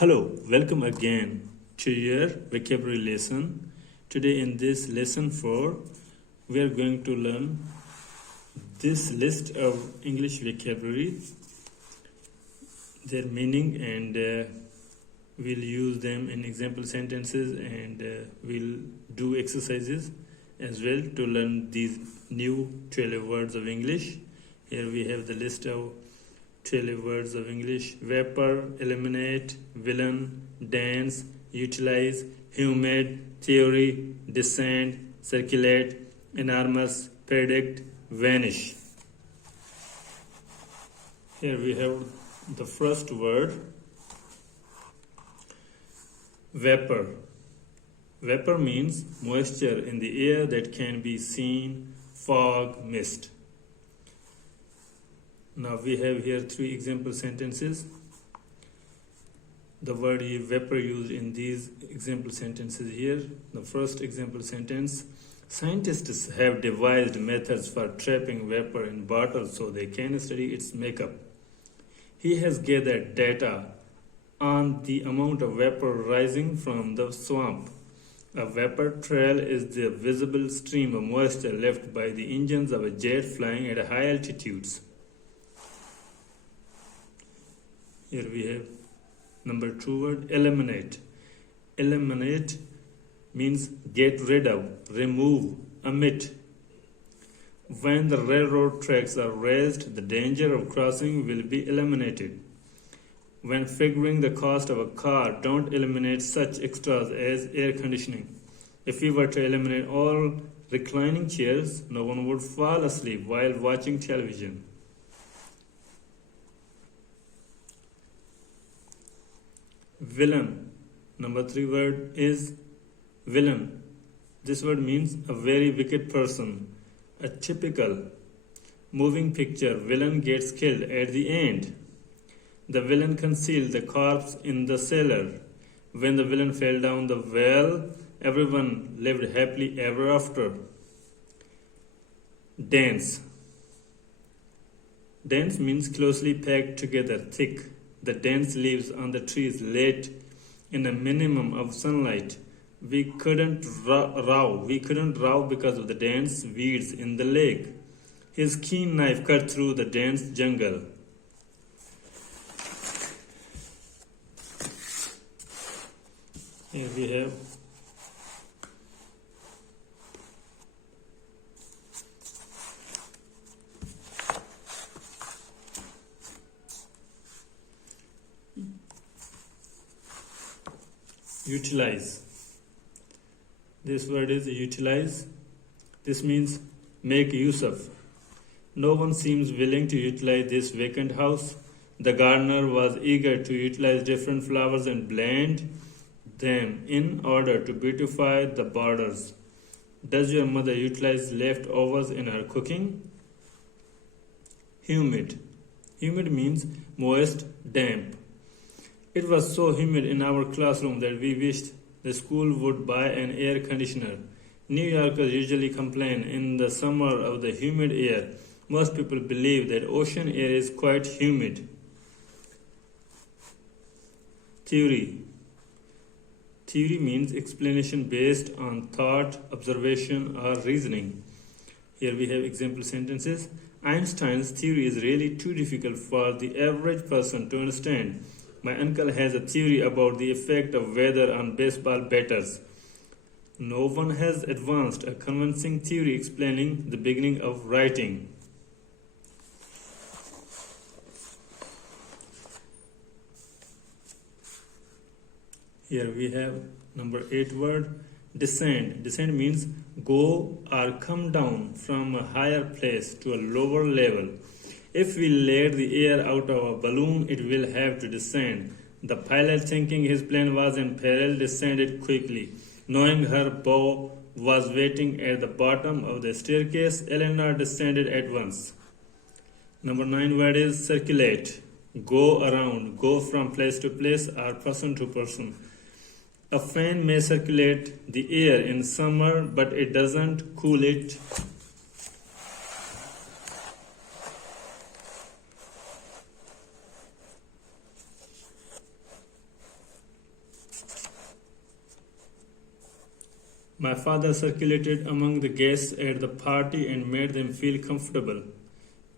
Hello, welcome again to your vocabulary lesson. Today in this lesson 4, we are going to learn this list of English vocabulary, their meaning, and we'll use them in example sentences, and we'll do exercises as well to learn these new 12 words of English. Here we have the list of 12 words of English: vapor, eliminate, villain, dance, utilize, humid, theory, descend, circulate, enormous, predict, vanish. Here we have the first word, vapor. Vapor means moisture in the air that can be seen, fog, mist. Now we have here 3 example sentences. The word vapor used in these example sentences here. The first example sentence: scientists have devised methods for trapping vapor in bottles so they can study its makeup. He has gathered data on the amount of vapor rising from the swamp. A vapor trail is the visible stream of moisture left by the engines of a jet flying at high altitudes. Here we have number 2 word, eliminate. Eliminate means get rid of, remove, omit. When the railroad tracks are raised, the danger of crossing will be eliminated. When figuring the cost of a car, don't eliminate such extras as air conditioning. If we were to eliminate all reclining chairs, no one would fall asleep while watching television. Villain. Number 3 word is villain. This word means a very wicked person. A typical moving picture villain gets killed at the end. The villain concealed the corpse in the cellar. When the villain fell down the well, everyone lived happily ever after. Dense. Dense means closely packed together, thick. The dense leaves on the trees let in a minimum of sunlight. We couldn't row because of the dense weeds in the lake. His keen knife cut through the dense jungle. Here we have utilize. This word is utilize. This means make use of. No one seems willing to utilize this vacant house. The gardener was eager to utilize different flowers and blend them in order to beautify the borders. Does your mother utilize leftovers in her cooking? Humid. Humid means moist, damp. It was so humid in our classroom that we wished the school would buy an air conditioner. New Yorkers usually complain in the summer of the humid air. Most people believe that ocean air is quite humid. Theory. Theory means explanation based on thought, observation, or reasoning. Here we have example sentences. Einstein's theory is really too difficult for the average person to understand. My uncle has a theory about the effect of weather on baseball batters. No one has advanced a convincing theory explaining the beginning of writing. Here we have number 8 word, descend. Descend means go or come down from a higher place to a lower level. If we let the air out of a balloon, it will have to descend. The pilot, thinking his plane was in peril, descended quickly. Knowing her bow was waiting at the bottom of the staircase, Eleanor descended at once. Number 9 word is circulate. Go around, go from place to place or person to person. A fan may circulate the air in summer, but it doesn't cool it. My father circulated among the guests at the party and made them feel comfortable.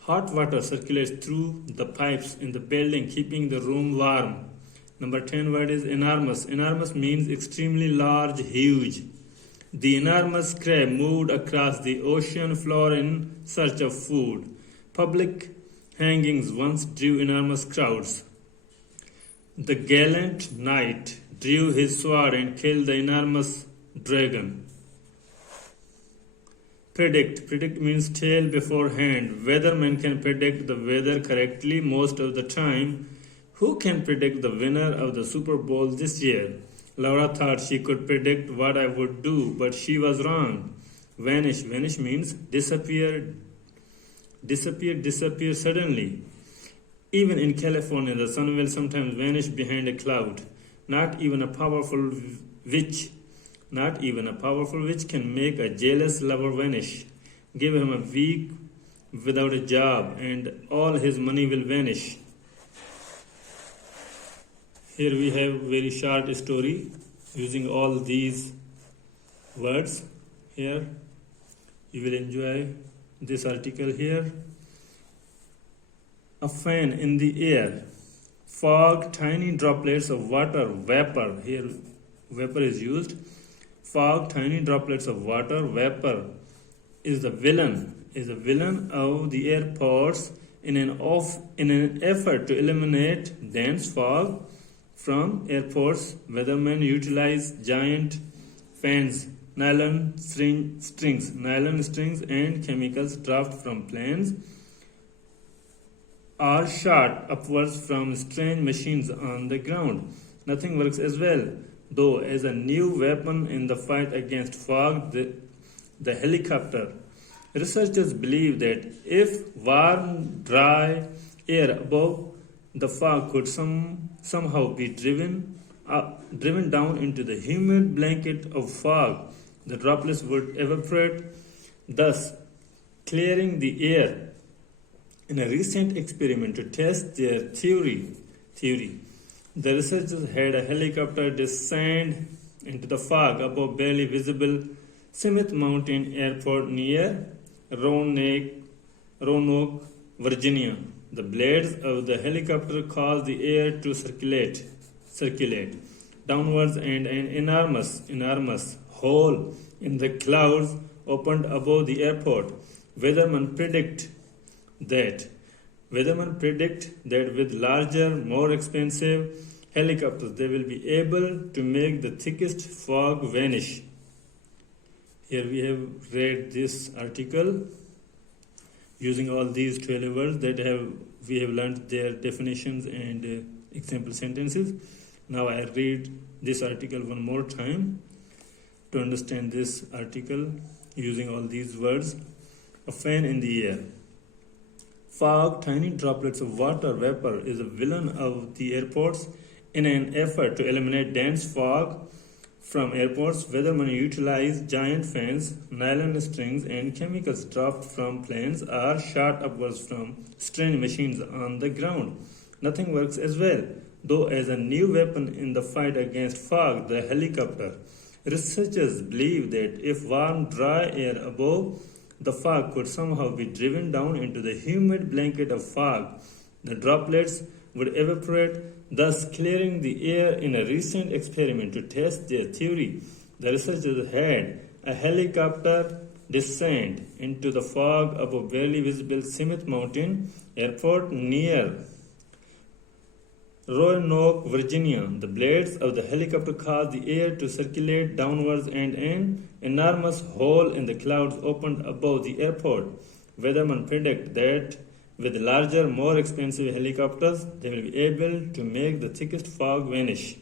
Hot water circulates through the pipes in the building, keeping the room warm. Number 10 word is enormous. Enormous means extremely large, huge. The enormous crab moved across the ocean floor in search of food. Public hangings once drew enormous crowds. The gallant knight drew his sword and killed the enormous dragon. Predict. Predict means tell beforehand. Weathermen can predict the weather correctly most of the time. Who can predict the winner of the Super Bowl this year? Laura thought she could predict what I would do, but she was wrong. Vanish. Vanish means disappear. Disappear suddenly. Even in California, the sun will sometimes vanish behind a cloud. Not even a powerful witch can make a jealous lover vanish. Give him a week without a job and all his money will vanish. Here we have a very short story using all these words. Here you will enjoy this article here. A fan in the air. Fog, tiny droplets of water, vapor. Here vapor is used. Fog, tiny droplets of water, vapor is the villain of the airports in an effort to eliminate dense fog from airports. Weathermen utilize giant fans, nylon strings, and chemicals dropped from planes are shot upwards from strange machines on the ground. Nothing works as well, though, as a new weapon in the fight against fog, the helicopter. Researchers believe that if warm, dry air above the fog could somehow be driven down into the humid blanket of fog, the droplets would evaporate, thus clearing the air. In a recent experiment to test their theory, the researchers had a helicopter descend into the fog above barely visible Smith Mountain Airport near Roanoke, Virginia. The blades of the helicopter caused the air to circulate downwards, and an enormous hole in the clouds opened above the airport. Weathermen predict that with larger, more expensive helicopters, they will be able to make the thickest fog vanish. Here we have read this article using all these 12 words that we have learned their definitions and example sentences. Now I read this article one more time to understand this article using all these words. A fan in the air. Fog, tiny droplets of water vapor, is a villain of the airports. In an effort to eliminate dense fog from airports, weathermen utilize giant fans, nylon strings, and chemicals dropped from planes are shot upwards from strange machines on the ground. Nothing works as well, though, as a new weapon in the fight against fog, the helicopter. Researchers believe that if warm, dry air above the fog could somehow be driven down into the humid blanket of fog, the droplets would evaporate, thus clearing the air. In a recent experiment to test their theory, the researchers had a helicopter descend into the fog above barely visible Smith Mountain Airport near Roanoke, Virginia. The blades of the helicopter caused the air to circulate downwards, and an enormous hole in the clouds opened above the airport. Weathermen predict that with larger, more expensive helicopters, they will be able to make the thickest fog vanish.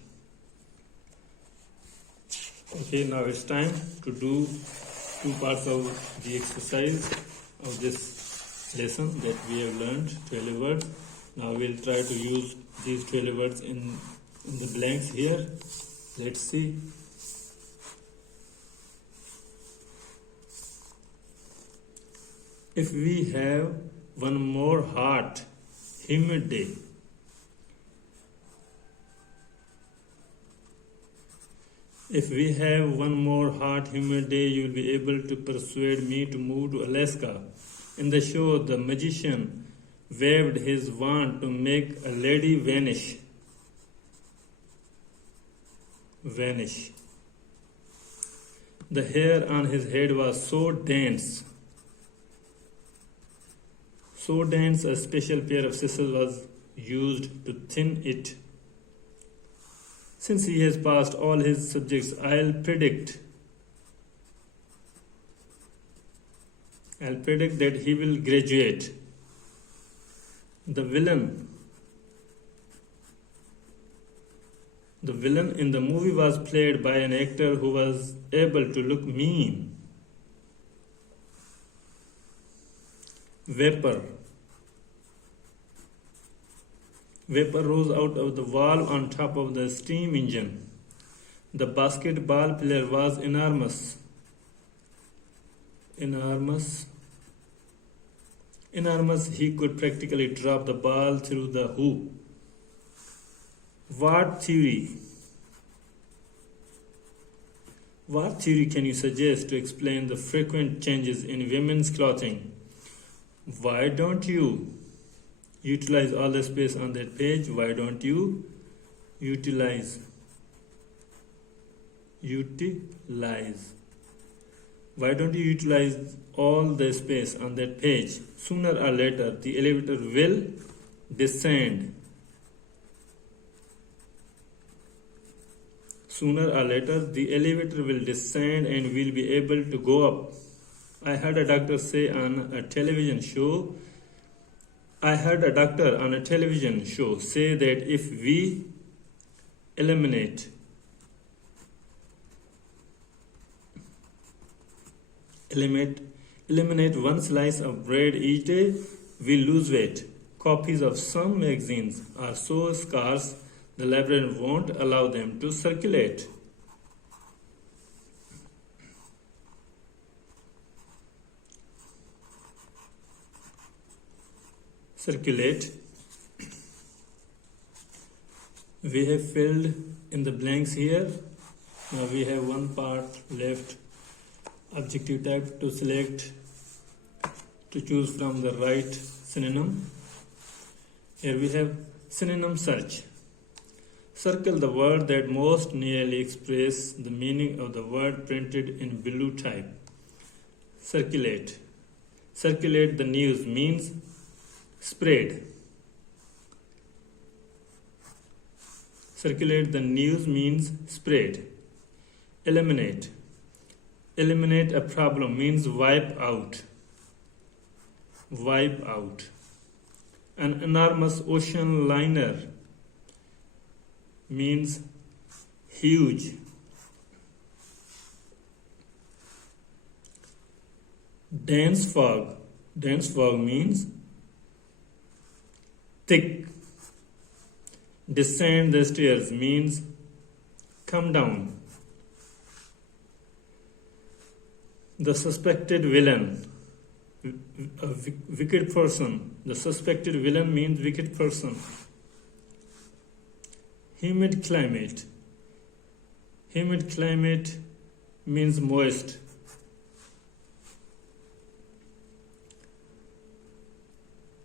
Okay, now it's time to do two parts of the exercise of this lesson that we have learned 12 words. Now we'll try to use these 12 words in the blanks here. Let's see. If we have one more hot, humid day, If we have one more hot, humid day, you will be able to persuade me to move to Alaska. In the show, the magician waved his wand to make a lady vanish. Vanish. The hair on his head was so dense, a special pair of scissors was used to thin it. Since he has passed all his subjects, I'll predict that he will graduate. The villain in the movie was played by an actor who was able to look mean. Vapor. Vapor rose out of the valve on top of the steam engine. The basketball player was enormous. He could practically drop the ball through the hoop. What theory can you suggest to explain the frequent changes in women's clothing? Why don't you utilize all the space on that page? Why don't you utilize all the space on that page? Sooner or later, the elevator will descend. Sooner or later, the elevator will descend and we'll be able to go up. I heard a doctor on a television show say that if we eliminate one slice of bread each day, we lose weight. Copies of some magazines are so scarce the librarian won't allow them to circulate. We have filled in the blanks here. Now we have one part left. Objective type to select, to choose from the right synonym. Here we have synonym search. Circle the word that most nearly express the meaning of the word printed in blue type. Circulate. Circulate the news means spread. Circulate the news means spread. Eliminate. Eliminate a problem means wipe out. Wipe out. An enormous ocean liner means huge. Dense fog. Dense fog means thick. Descend the stairs means come down. The suspected villain, a wicked person. The suspected villain means wicked person. Humid climate. Humid climate means moist.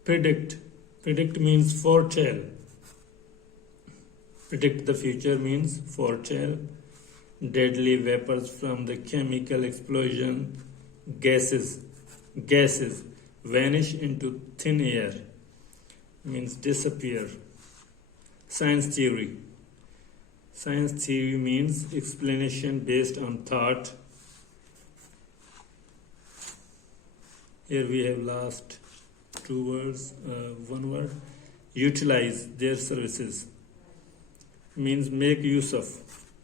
Predict. Predict means foretell. Predict the future means foretell. Deadly vapors from the chemical explosion, gases vanish into thin air, means disappear. Science theory. Science theory means explanation based on thought. Here we have last two words, one word. Utilize their services means make use of.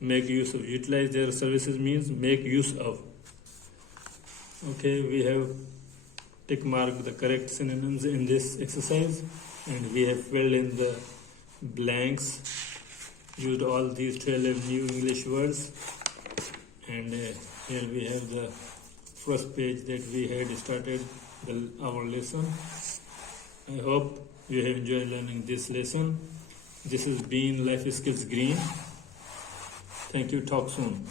Make use of. Utilize their services means make use of. Okay, we have tick marked the correct synonyms in this exercise, and we have filled in the blanks, used all these 12 new English words, and here we have the first page that we had started our lesson. I hope you have enjoyed learning this lesson. This has been Life Skills Green. Thank you. Talk soon.